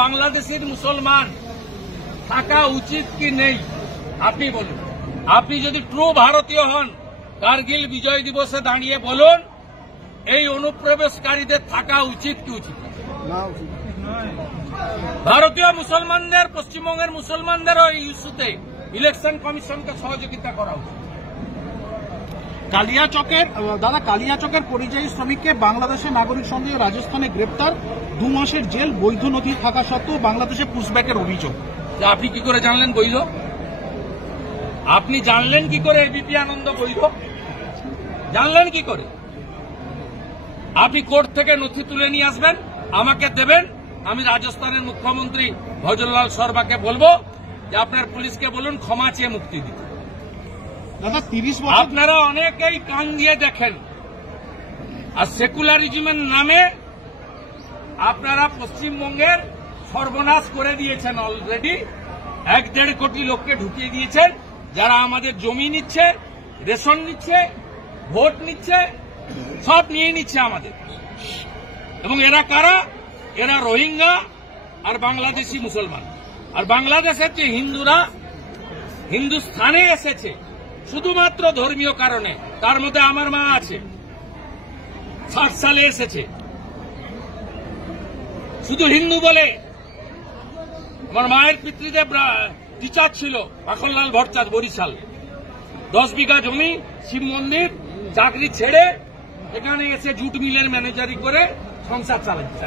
বাংলাদেশের মুসলমান থাকা উচিত কি নেই আপনি বলুন। আপনি যদি ট্রু ভারতীয় হন, কার্গিল বিজয় দিবসে দাঁড়িয়ে বলুন এই অনুপ্রবেশকারীদের থাকা উচিত কি উচিত না। ভারতীয় মুসলমানদের, পশ্চিমবঙ্গের মুসলমানদেরও এই ইস্যুতে ইলেকশন কমিশনকে সহযোগিতা করা উচিত। কালিয়াচকের পরিযায়ী শ্রমিককে বাংলাদেশের নাগরিক সন্দেহে রাজস্থানে গ্রেপ্তার, 2 মাসের জেল, বৈধ নথি থাকা সত্ত্বেও বাংলাদেশে পুশব্যাকের অভিযোগ। আপনি কি করে জানলেন বৈধ? আপনি জানলেন কি করে এবিপি আনন্দ বৈধ? জানলেন কি করে? আপনি কোর্ট থেকে নথি তুলে নিয়ে আসবেন, আমাকে দেবেন, আমি রাজস্থানের মুখ্যমন্ত্রী ভজনলাল শর্মাকে বলবো যে আপনার পুলিশকে বলুন ক্ষমা চেয়ে মুক্তি দিতে। দাদা 30 বছর আপনারা অনেকেই কান দিয়ে দেখেন, আর সেকুলারিজমের নামে আপনারা পশ্চিমবঙ্গের সর্বনাশ করে দিয়েছেন। অলরেডি 1-1.5 কোটি লোককে ঢুকিয়ে দিয়েছেন, যারা আমাদের জমি নিচ্ছে, রেশন নিচ্ছে, ভোট নিচ্ছে, সব নিয়ে নিচ্ছে আমাদের। এবং এরা কারা? এরা রোহিঙ্গা আর বাংলাদেশি মুসলমান। আর বাংলাদেশের যে হিন্দুরা হিন্দুস্থানে এসেছে শুধুমাত্র ধর্মীয় কারণে, তার মধ্যে আমার মা আছে, 60 সালে এসেছে শুধু হিন্দু বলে। আমার মায়ের পিতৃদেব টিচার ছিল, মাখনলাল ভট্টাচার্য, বরিশাল। 10 বিঘা জমি, শিব মন্দির, চাকরি ছেড়ে এখানে এসে জুট মিলের ম্যানেজারি করে সংসার চালাচ্ছে।